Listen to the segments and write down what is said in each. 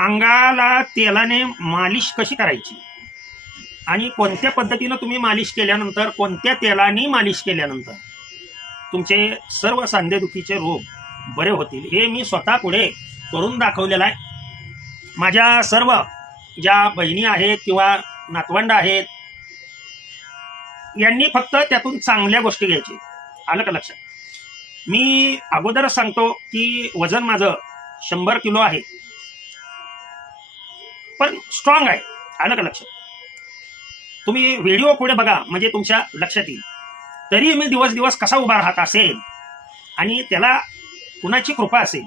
अंगाला तेलाने मालिश कशी करायची आणि कोणत्या पद्धतीनं तुम्ही मालिश केल्यानंतर, कोणत्या तेलाने मालिश केल्यानंतर तुमचे सर्व सांधेदुखीचे रोग बरे होतील हे मी स्वतः पुढे करून दाखवलेलं आहे. माझ्या सर्व ज्या बहिणी आहेत किंवा नातवंड आहेत यांनी फक्त त्यातून चांगल्या गोष्टी घ्यायची. आलं का लक्षात? मी अगोदरच सांगतो की वजन माझं 100 किलो आहे, पण स्ट्रॉंग आहे. आलं का लक्षात? तुम्ही व्हिडिओ पुढे बघा म्हणजे तुमच्या लक्षात येईल. तरी मी दिवस दिवस कसा उभा राहत असेल आणि त्याला कुणाची कृपा असेल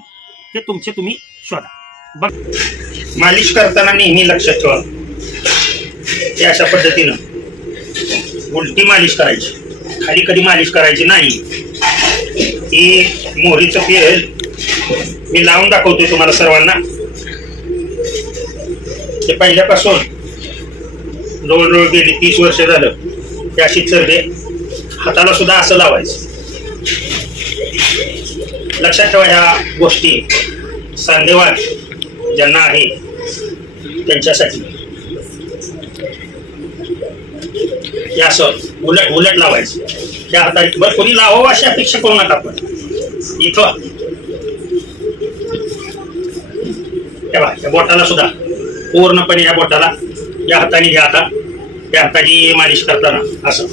ते तुमचे तुम्ही शोधा. बघ, मालिश करताना नेहमी लक्षात ठेवा ते अशा पद्धतीनं उलटी मालिश करायची, खाली कधी मालिश करायची नाही. ही मोहरीचं तेल मी लावून दाखवतोय तुम्हाला सर्वांना. ते पहिल्यापासून जवळजवळ गेली 30 वर्ष झालं ते अशी चरडे हाताला सुद्धा असं लावायचं. लक्षात ठेवा ह्या गोष्टी सांधेवात ज्यांना आहे त्यांच्यासाठी. हे असं उलट उलट लावायचं त्या हाताने. बरं, कोणी लावावं अशी अपेक्षा करू नका. आपण इथं तेव्हा त्या बोटाला सुद्धा पूर्णपणे या बोटाला या हाताने घ्या. आता त्या हाताची मालिश करताना असं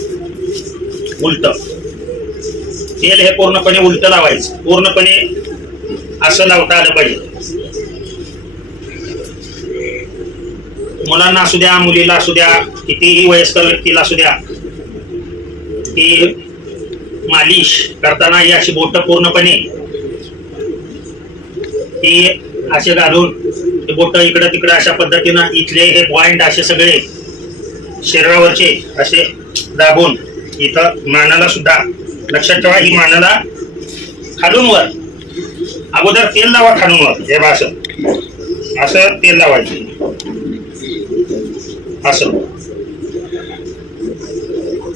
उलट तेल हे पूर्णपणे उलट लावायचं. पूर्णपणे असं लावता आलं पाहिजे. मुलांना असू द्या, मुलीला असू द्या, कितीही वयस्कर व्यक्तीला असू द्या, की मालिश करताना ही अशी बोट पूर्णपणे ही असे घालून ते बोट इकडं तिकडं अशा पद्धतीनं इथले हे पॉइंट असे सगळे शरीरावरचे असे दाबून इथं मानाला सुद्धा लक्षात ठेवा. ही मानाला खालून वर अगोदर तेल लावा, खालून वर. हे असं असं तेल लावायचं असं,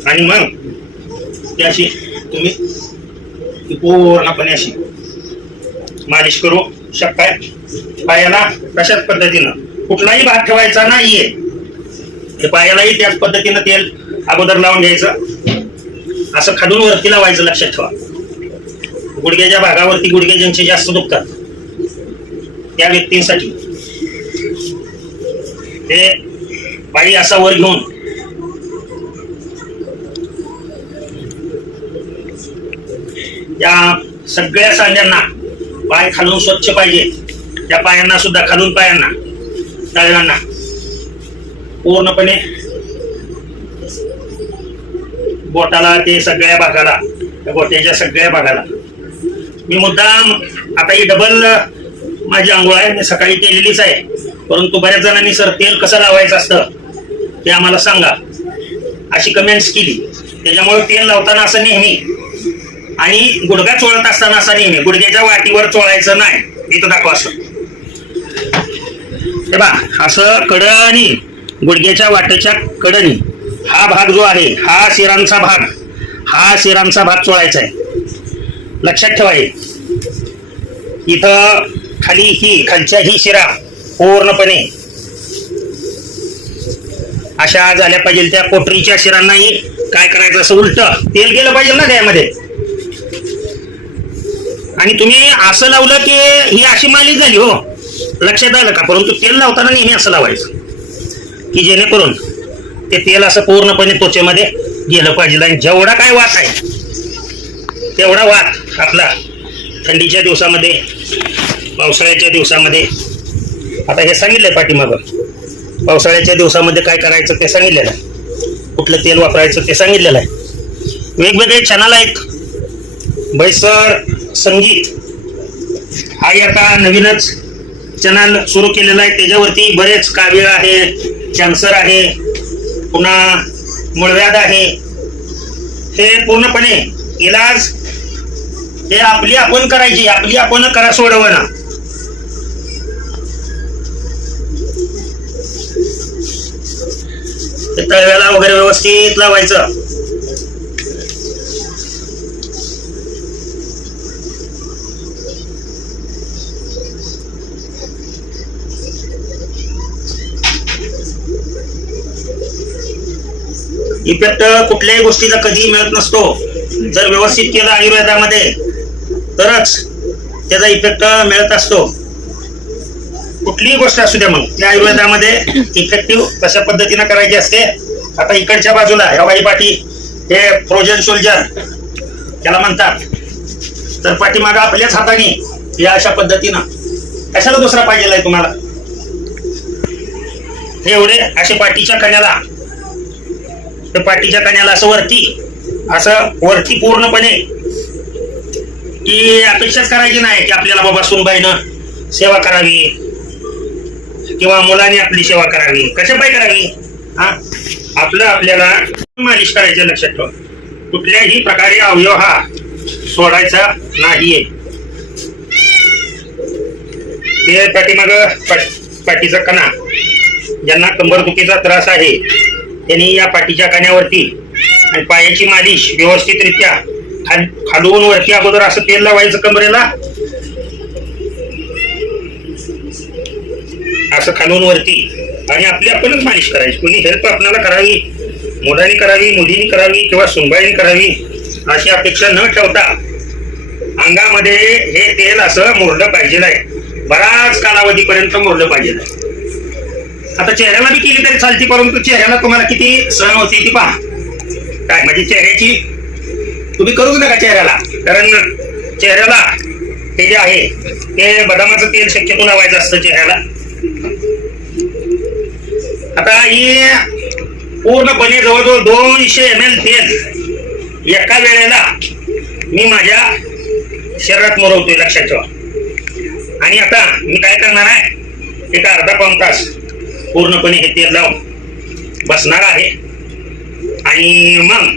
आणि मग ती अशी तुम्ही पूर्णपणे अशी मालिश करू शकताय. पायाला तशाच पद्धतीनं कुठलाही भाग ठेवायचा नाहीये. हे पायालाही त्याच पद्धतीनं तेल अगोदर लावून घ्यायचं. असं खालून वरती लावायचं. लक्षात ठेवा, गुडघ्याच्या भागावरती गुडघे ज्यांचे जास्त दुखतात त्या व्यक्तींसाठी हे पायी असा वर घेऊन या सगळ्या सांध्यांना पाय खालून स्वच्छ पाहिजे. त्या पायांना सुद्धा खालून पायांना तळव्यांना पूर्णपणे बोटाला ते सगळ्या भागाला, बोट्याच्या सगळ्या भागाला. मी मुद्दाम आता ही डबल माझी आंघोळ आहे, मी सकाळी केलेलीच आहे, परंतु बऱ्याच जणांनी सर तेल कसं लावायचं असतं ते आम्हाला सांगा अशी कमेंट्स केली. त्याच्यामुळे तेल लावताना असं नेहमी आणि गुडघा चोळत असताना असं नेहमी गुडघ्याच्या वाटीवर चोळायचं नाही. इथं दाखवा असं, हे बा असं कडनी गुडघ्याच्या वाटेच्या कडनी हा भाग जो आहे हा शिरांचा भाग, हा शिरांचा भाग चोळायचा आहे. लक्षात ठेवा. इथं खाली ही खालच्या ही शिरा पूर्णपणे अशा झाल्या पाहिजे. त्या कोटरीच्या शिरांनाही काय करायचं, असं उलट तेल गेलं पाहिजे ना त्यामध्ये. आणि तुम्ही असं लावलं की ही अशी मालिश झाली. हो, लक्षात आलं का? परंतु तेल लावताना नेहमी असं लावायचं की जेणेकरून ते तेल असं पूर्णपणे त्वचेमध्ये गेलं पाहिजे. आणि जेवढा काय वात आहे तेवढा वात आपला थंडीच्या दिवसामध्ये, पावसाळ्याच्या दिवसामध्ये, आता हे सांगितलंय पाठीमागं, पावसाळ्याच्या दिवसामध्ये काय करायचं ते सांगितलेलं आहे, कुठलं तेल वापरायचं ते सांगितलेलं आहे. वेगवेगळे चॅनल आहेत. बैसर संगीत हा आता नवीनच चॅनल सुरू केलेला आहे. त्याच्यावरती बरेच कावीळ आहे, कॅन्सर आहे, पुन्हा मूळव्याध आहे. हे पूर्णपणे इलाज हे आपली आपण करायची, आपली आपण करा सोडवणं. तळव्याला वगैरे व्यवस्थित लावायचं. इफेक्ट कुठल्याही गोष्टीचा कधीही मिळत नसतो. जर व्यवस्थित केलं आयुर्वेदामध्ये तरच त्याचा इफेक्ट मिळत असतो. कुठलीही गोष्ट असू द्या मग त्या आयुर्वेदामध्ये इफेक्टिव्ह कशा पद्धतीनं करायची असते. आता इकडच्या बाजूला ह्या बाई पाठी हे फ्रोजन शोल्जर त्याला म्हणतात. तर पाठीमागं आपल्याच हाताने या अशा पद्धतीनं कशाला दुसरा पाहिजे आहे तुम्हाला. हे एवढे असे पाठीच्या कण्याला असं वरती पूर्णपणे की अपेक्षाच करायची नाही की आपल्याला बाबा सुनबाईनं सेवा करावी किंवा मुलांनी आपली सेवा करावी. कशा पाय करावी. आपल्याला मालिश करायचे. लक्षात ठेवा कुठल्याही प्रकारे अवयव हा सोडायचा नाहीये. ते पाठीमाग पाठीचा कणा ज्यांना कंबरदुखीचा त्रास आहे त्यांनी या पाठीच्या कण्यावरती आणि पायाची मालिश व्यवस्थितरित्या खालून वरती अगोदर असं तेल लावायचं कमरेला. असं खालून वरती आणि आपणच मालिश करायची. कोणी हेल्प आपल्याला करावी, मुलांनी करावी, मुलींनी करावी किंवा सुनबाईंनी करावी अशी अपेक्षा न ठेवता अंगामध्ये हे तेल असं मुरलं पाहिजे आहे. बराच कालावधीपर्यंत मुरलं पाहिजे. आता चेहऱ्याला बी केली तरी चालती, परंतु चेहऱ्याला तुम्हाला किती सहन होती ती पहा. काय म्हणजे चेहऱ्याची तुम्ही करूच नका चेहऱ्याला, कारण चेहऱ्याला हे जे आहे ते बदामाचं तेल शक्यतो लावायचं असतं चेहऱ्याला. आता ही पूर्णपणे जवळजवळ 200 ml तेल एका वेळेला मी माझ्या शरीरात मुरवतोय. लक्षात ठेवा. आणि आता मी काय करणार आहे, एक अर्धा पाऊण तास पूर्णपणे हे तेल लावून बसणार आहे. आणि मग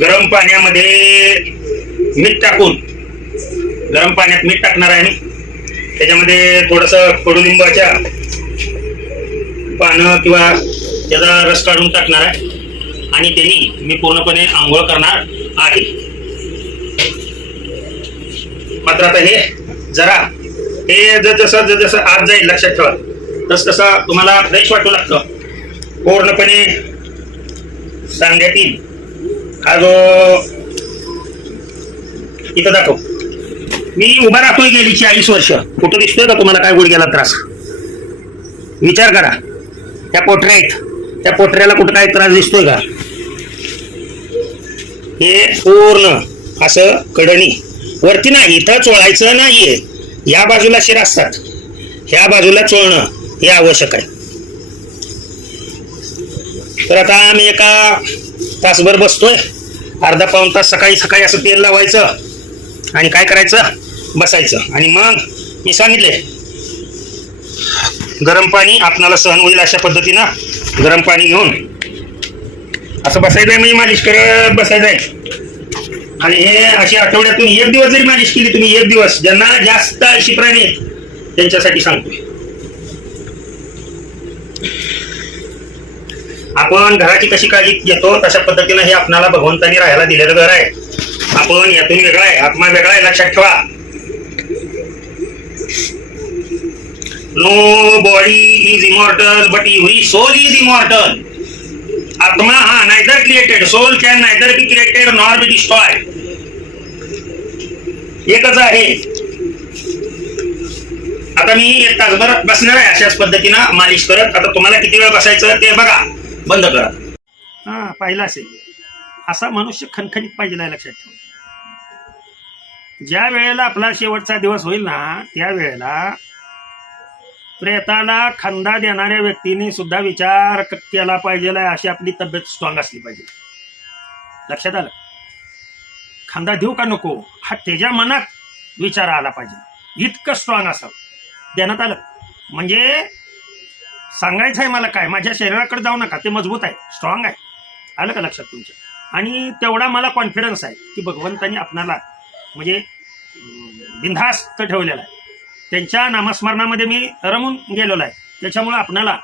गरम पाण्यामध्ये मीठ टाकून, गरम पाण्यात मीठ टाकणार आहे मी. त्याच्यामध्ये थोडस कडुलिंबाच्या पानं किंवा त्याचा रस काढून टाकणार आहे आणि त्यांनी मी पूर्णपणे आंघोळ करणार आहे. मात्र आता हे जरा हे जसं आत जाईल लक्षात ठेवा तसं तुम्हाला फ्रेश वाटू लागतं. पूर्णपणे सांध्यातील हा जो इथं दाखव मी उभा राहतोय गेली 40 वर्ष. कुठं दिसतोय का तुम्हाला काय गुडघ्याला त्रास? विचार करा. त्या पोटऱ्या आहेत, त्या पोटऱ्याला कुठं काय त्रास दिसतोय का? हे पूर्ण असं कडणी वरती नाही, इथं चोळायचं नाहीये. या बाजूला शिरा असतात, ह्या बाजूला चोळणं हे आवश्यक आहे. तर आता आम्ही एका तासभर बसतोय, अर्धा पाऊण तास सकाळी सकाळी असं तेल लावायचं आणि काय करायचं, बसायचं. आणि मग मी सांगितले गरम पाणी आपणाला सहन होईल अशा पद्धतीनं गरम पाणी घेऊन असं बसायचंय, म्हणजे मालिश करत बसायचंय. आणि हे अशी आठवड्यातून 1 दिवस जरी मालिश केली तुम्ही, 1 दिवस, ज्यांना जास्त अशी प्राणी आहेत त्यांच्यासाठी सांगतोय. आपण घराची कशी काळजी घेतो तशा पद्धतीनं हे आपणाला भगवंतानी राहायला दिलेलं घर आहे. आपण यातून वेगळा आहे, आत्मा वेगळा आहे. लक्षात ठेवा. Nobody is immortal but your soul is immortal. आत्मा हा neither created, soul can neither be created nor be destroyed. एकच आहे. आता मी 1 तासभर बसणार आहे अशाच पद्धतीनं मालिश करत. आता तुम्हाला किती वेळ बसायचं ते बघा, बंद करा. हा पाहिलं असेल असा मनुष्य खणखणीत पाहिजे. लक्षात ठेवा. ज्या वेळेला आपला शेवटचा दिवस होईल ना त्या वेळेला प्रेताला खंदा देणाऱ्या व्यक्तीने सुद्धा विचार केला पाहिजे अशी आपली तब्येत स्ट्रॉंग असली पाहिजे. लक्षात आलं. खंदा देऊ का नको हा त्याच्या मनात विचार आला पाहिजे. इतकं स्ट्रॉंग असावं. देण्यात आलं म्हणजे सांगायचं आहे मला काय, माझ्या शरीराकडे जाऊ नका, ते मजबूत आहे, स्ट्रॉंग आहे. आलं का लक्षात तुमच्या? आणि तेवढा मला कॉन्फिडन्स आहे की भगवंतांनी आपणाला म्हणजे बिनधास्त ठेवलेला आहे. त्यांच्या नामस्मरणामध्ये मी रमून गेलेलो आहे. त्याच्यामुळे आपणाला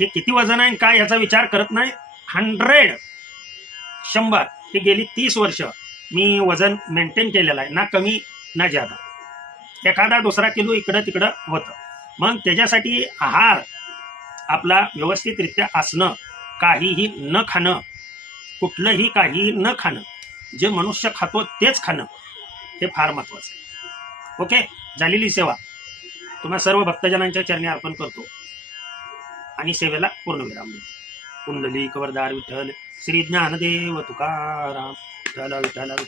हे किती वजन आहे काय याचा विचार करत नाही. 100 हे गेली 30 वर्ष मी वजन मेंटेन केलेलं आहे, ना कमी ना जादा. एखादा दुसरा किलो इकडं तिकडं होतं. मग त्याच्यासाठी आहार आपला व्यवस्थितरित्या असणं काहीही न खाणं, कुठलंही काही न खाणं, जे मनुष्य खातो तेच खाणं, हे फार महत्वाचं आहे. ओके, झालेली सेवा तुम्हा सर्व भक्तजनांच्या चरणी अर्पण करतो आणि सेवेला पूर्णविराम देतो. कुंडली कवरदार विठ्ठल, श्री ज्ञानदेव तुकाराम, विठ्ठल विठ्ठल विठ्ठल.